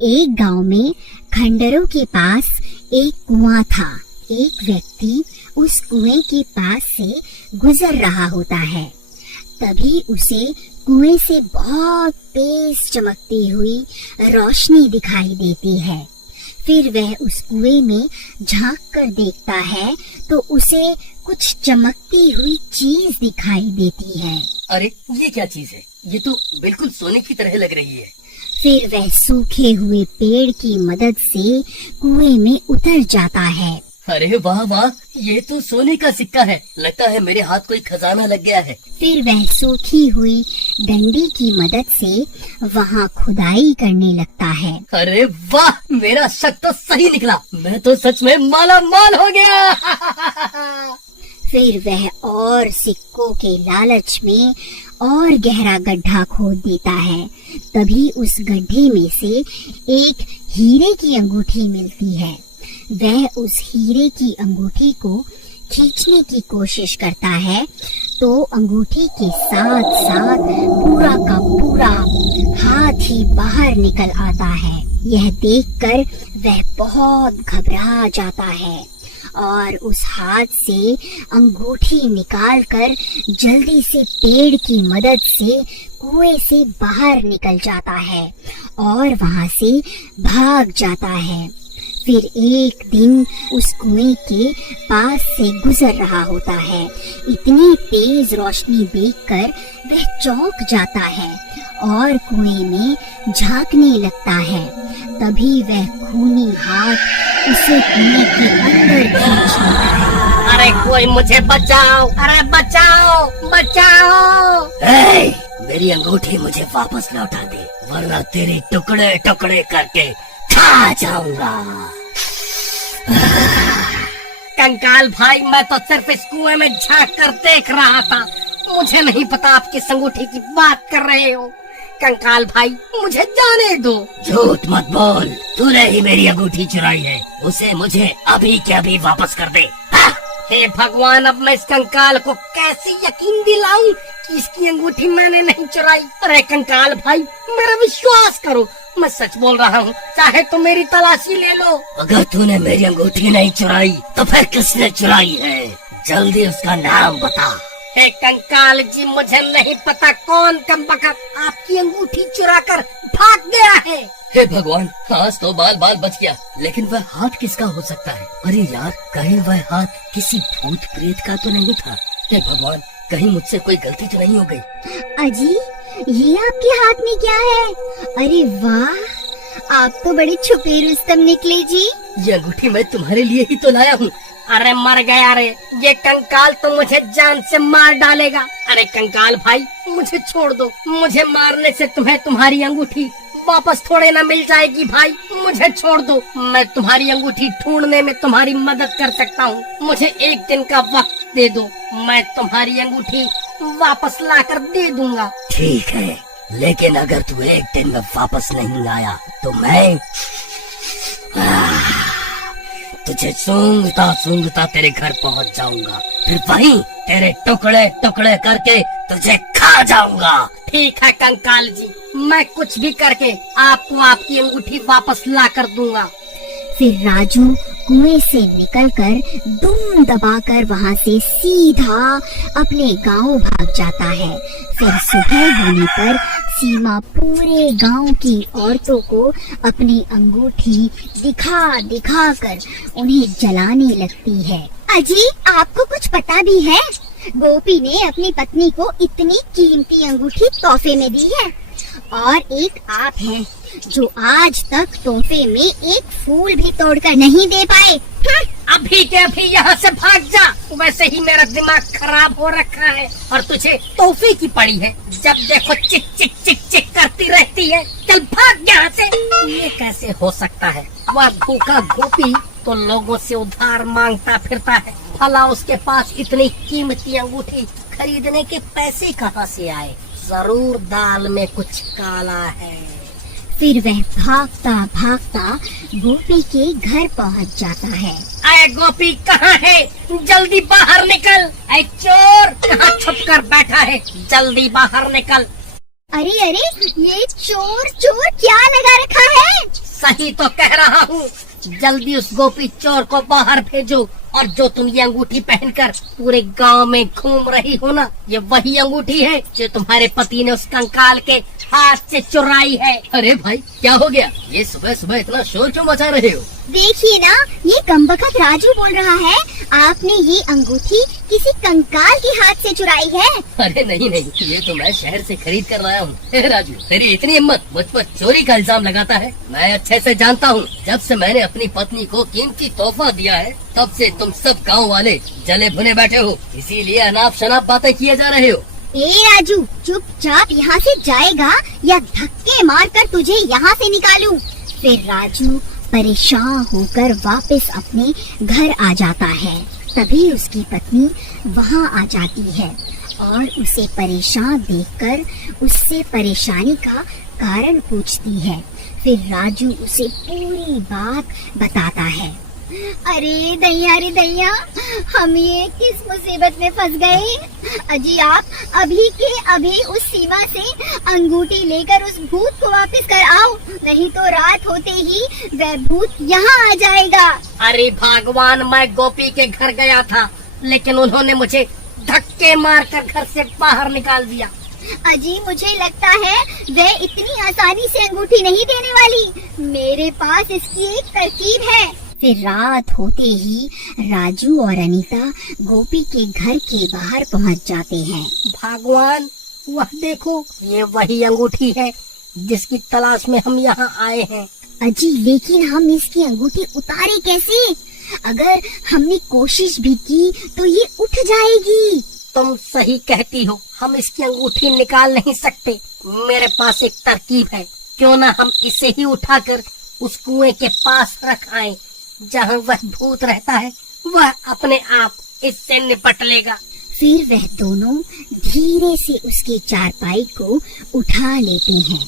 एक गांव में खंडरों के पास एक कुआं था। एक व्यक्ति उस कुएं के पास से गुजर रहा होता है। तभी उसे कुएं से बहुत तेज चमकती हुई रोशनी दिखाई देती है। फिर वह उस कुएं में झांक कर देखता है तो उसे कुछ चमकती हुई चीज दिखाई देती है। अरे ये क्या चीज है? ये तो बिल्कुल सोने की तरह लग रही है। फिर वह सूखे हुए पेड़ की मदद से कुएं में उतर जाता है। अरे वाह वाह, ये तो सोने का सिक्का है। लगता है मेरे हाथ कोई खजाना लग गया है। फिर वह सूखी हुई डंडी की मदद से वहाँ खुदाई करने लगता है। अरे वाह, मेरा शक तो सही निकला। मैं तो सच में माला माल हो गया। फिर वह और सिक्कों के लालच में और गहरा गड्ढा खोद देता है। तभी उस गड्ढे में से एक हीरे की अंगूठी मिलती है। वह उस हीरे की अंगूठी को खींचने की कोशिश करता है तो अंगूठी के साथ साथ पूरा का पूरा हाथ ही बाहर निकल आता है। यह देखकर वह बहुत घबरा जाता है और उस हाथ से अंगूठी निकालकर जल्दी से पेड़ की मदद से कुएं से बाहर निकल जाता है और वहां से भाग जाता है। फिर एक दिन उस कुएं के पास से गुजर रहा होता है। इतनी तेज रोशनी देखकर वह चौंक जाता है और कुएं में झांकने लगता है। तभी वह खूनी हाथ उसे कुएं के अंदर खींच लेता है। अरे कोई मुझे बचाओ! अरे बचाओ बचाओ! मेरी अंगूठी मुझे वापस लौटा दे, वरना तेरे टुकड़े टुकड़े करके खा जाऊंगा। कंकाल भाई, मैं तो सिर्फ इस कुएं में झांक कर देख रहा था। मुझे नहीं पता आप किस अंगूठी की बात कर रहे हो। कंकाल भाई, मुझे जाने दो। झूठ मत बोल, तूने ही मेरी अंगूठी चुराई है। उसे मुझे अभी के अभी वापस कर दे। हे भगवान, अब मैं इस कंकाल को कैसे यकीन दिलाऊं कि इसकी अंगूठी मैंने नहीं चुराई। अरे कंकाल भाई, मेरा विश्वास करो, मैं सच बोल रहा हूँ। चाहे तो मेरी तलाशी ले लो। अगर तूने मेरी अंगूठी नहीं चुराई तो फिर किसने चुराई है? जल्दी उसका नाम बता। हे कंकाल जी, मुझे नहीं पता कौन कमबख्त आपकी अंगूठी चुरा कर भाग गया है। हे भगवान, आज तो बाल बाल बच गया। लेकिन वह हाथ किसका हो सकता है? अरे यार, कहीं वह हाथ किसी भूत प्रेत का तो नहीं था? हे भगवान, कहीं मुझसे कोई गलती तो नहीं हो गई? अजी, ये आपके हाथ में क्या है? अरे वाह, आप तो बड़े छुपे रुस्तम निकले जी। ये अंगूठी मैं तुम्हारे लिए ही तो लाया हूँ। अरे मर गया रे, ये कंकाल तो मुझे जान से मार डालेगा। अरे कंकाल भाई, मुझे छोड़ दो। मुझे मारने से तुम्हें तुम्हारी अंगूठी वापस थोड़े ना मिल जाएगी। भाई मुझे छोड़ दो, मैं तुम्हारी अंगूठी ढूंढने में तुम्हारी मदद कर सकता हूँ। मुझे एक दिन का वक्त दे दो, मैं तुम्हारी अंगूठी वापस लाकर दे दूंगा। ठीक है, लेकिन अगर तू एक दिन में वापस नहीं लाया तो मैं तुझे सूंघता सूंघता तेरे घर पहुंच जाऊंगा। फिर वहीं तेरे टुकड़े टुकड़े करके तुझे खा जाऊंगा। ठीक है कंकाल जी, मैं कुछ भी करके आपको आपकी अंगूठी वापस ला कर दूंगा। फिर राजू कुएं से निकलकर दुम दबाकर वहां से सीधा अपने गांव भाग जाता है। फिर सुबह होने पर सीमा पूरे गांव की औरतों को अपनी अंगूठी दिखा दिखा कर उन्हें जलाने लगती है। अजी, आपको कुछ पता भी है? गोपी ने अपनी पत्नी को इतनी कीमती अंगूठी तोहफे में दी है और एक आप हैं जो आज तक तोहफे में एक फूल भी तोड़कर नहीं दे पाए। अभी के अभी यहाँ से भाग जा। वैसे ही मेरा दिमाग खराब हो रखा है और तुझे तोहफे की पड़ी है। जब देखो चिक चिक चिक चिक करती रहती है। चल भाग यहाँ से। ये कैसे हो सकता है? वह भूखा गोपी तो लोगों से उधार मांगता फिरता है, भला उसके पास इतनी कीमती अंगूठी खरीदने के पैसे कहाँ से आए? जरूर दाल में कुछ काला है। फिर वह भागता भागता गोपी के घर पहुंच जाता है। अरे गोपी कहाँ है? जल्दी बाहर निकल। अरे चोर, कहाँ छुप कर बैठा है? जल्दी बाहर निकल। अरे अरे, ये चोर चोर क्या लगा रखा है? सही तो कह रहा हूँ। जल्दी उस गोपी चोर को बाहर भेजो, और जो तुम ये अंगूठी पहनकर पूरे गांव में घूम रही हो ना, ये वही अंगूठी है जो तुम्हारे पति ने उस कंकाल के हाथ से चुराई है। अरे भाई क्या हो गया, ये सुबह सुबह इतना शोर क्यों मचा रहे हो? देखिए ना, ये कमबख्त राजू बोल रहा है आपने ये अंगूठी किसी कंकाल के हाथ से चुराई है। अरे नहीं नहीं, ये तो मैं शहर से खरीद कर लाया हूँ। राजू, तेरी इतनी हिम्मत, मुझ पर चोरी का इल्जाम लगाता है? मैं अच्छे से जानता हूँ, जब से मैंने अपनी पत्नी को कीमती तोहफा दिया है तब से तुम सब गाँव वाले जले भुने बैठे हो, इसीलिए अनाप शनाप बातें किए जा रहे हो। ए राजू, चुपचाप यहाँ से जाएगा या धक्के मारकर तुझे यहाँ से निकालूं? फिर राजू परेशान होकर वापस अपने घर आ जाता है। तभी उसकी पत्नी वहाँ आ जाती है और उसे परेशान देखकर उससे परेशानी का कारण पूछती है। फिर राजू उसे पूरी बात बताता है। अरे दैया, हम ये किस मुसीबत में फंस गए। अजी आप अभी के अभी उस सीमा से अंगूठी लेकर उस भूत को वापस कर आओ, नहीं तो रात होते ही वह भूत यहाँ आ जाएगा। अरे भगवान, मैं गोपी के घर गया था, लेकिन उन्होंने मुझे धक्के मारकर घर से बाहर निकाल दिया। अजी मुझे लगता है वह इतनी आसानी से अंगूठी नहीं देने वाली। मेरे पास इसकी एक तरकीब है। फिर रात होते ही राजू और अनीता गोपी के घर के बाहर पहुंच जाते हैं। भगवान, वह देखो, ये वही अंगूठी है जिसकी तलाश में हम यहाँ आए हैं। अजी लेकिन हम इसकी अंगूठी उतारे कैसे? अगर हमने कोशिश भी की तो ये उठ जाएगी। तुम सही कहती हो, हम इसकी अंगूठी निकाल नहीं सकते। मेरे पास एक तरकीब है, क्यों ना हम इसे ही उठाकर उस कुएं के पास रख आए जहाँ वह भूत रहता है, वह अपने आप इससे निपट लेगा। फिर वह दोनों धीरे से उसके चारपाई को उठा लेते हैं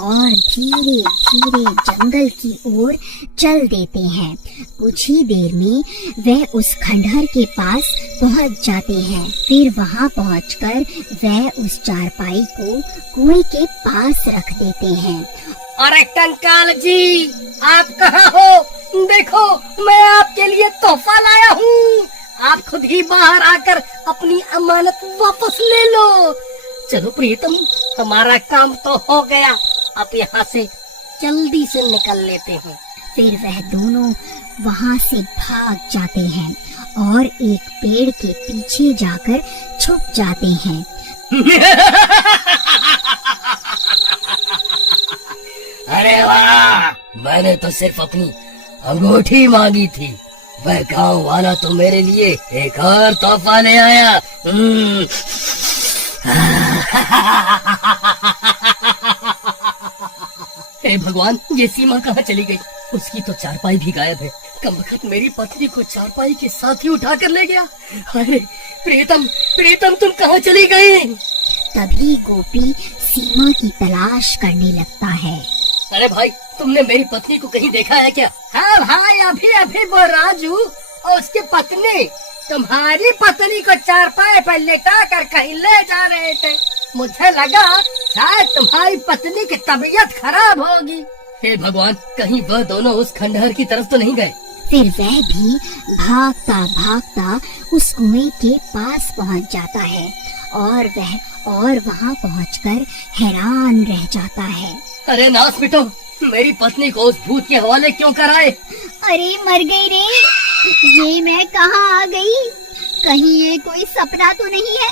और धीरे धीरे जंगल की ओर चल देते हैं। कुछ ही देर में वह उस खंडहर के पास पहुंच जाते हैं। फिर वहां पहुंचकर वह उस चारपाई को कुएं के पास रख देते हैं। अरे कंकाल जी, आप कहाँ हो? देखो, मैं आपके लिए तोहफा लाया हूँ। आप खुद ही बाहर आकर अपनी अमानत वापस ले लो। चलो प्रीतम, हमारा काम तो हो गया, अब यहाँ से जल्दी से निकल लेते हैं। फिर वह दोनों वहाँ से भाग जाते हैं और एक पेड़ के पीछे जाकर छुप जाते हैं। अरे वाह, मैंने तो सिर्फ अपनी अंगूठी मांगी थी, वह गांव वाला तो मेरे लिए एक और तोहफा ले आया। हे भगवान, ये सीमा कहाँ चली गई? उसकी तो चारपाई भी गायब है। कमबख्त मेरी पत्नी को चारपाई के साथ ही उठा कर ले गया। अरे प्रीतम, तुम कहाँ चली गई? तभी गोपी सीमा की तलाश करने लगता है। अरे भाई, तुमने मेरी पत्नी को कहीं देखा है क्या? हाँ भाई, अभी वो राजू और उसकी पत्नी तुम्हारी पत्नी को चारपाई पर लेटा कर कहीं ले जा रहे थे। मुझे लगा शायद तुम्हारी पत्नी की तबीयत खराब होगी। हे भगवान, कहीं वह दोनों उस खंडहर की तरफ तो नहीं गए? फिर वह भी भागता भागता उस कुएं के पास पहुंच जाता है और वहां पहुंचकर हैरान रह जाता है। अरे नास मिटो, मेरी पत्नी को उस भूत के हवाले क्यों कराए? अरे मर गई रे, ये मैं कहाँ आ गई? कहीं ये कोई सपना तो नहीं है?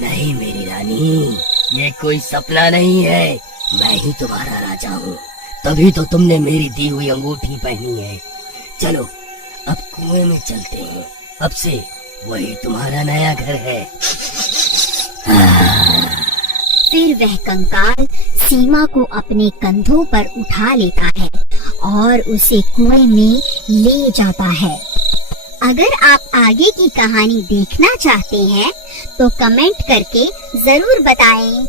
नहीं मेरी रानी, ये कोई सपना नहीं है, मैं ही तुम्हारा राजा हूँ। तभी तो तुमने मेरी दी हुई अंगूठी पहनी है। चलो अब कुएं में चलते हैं, अब से वही तुम्हारा नया घर है। फिर वह कंकाल सीमा को अपने कंधों पर उठा लेता है और उसे कुएं में ले जाता है। अगर आप आगे की कहानी देखना चाहते हैं तो कमेंट करके जरूर बताएं।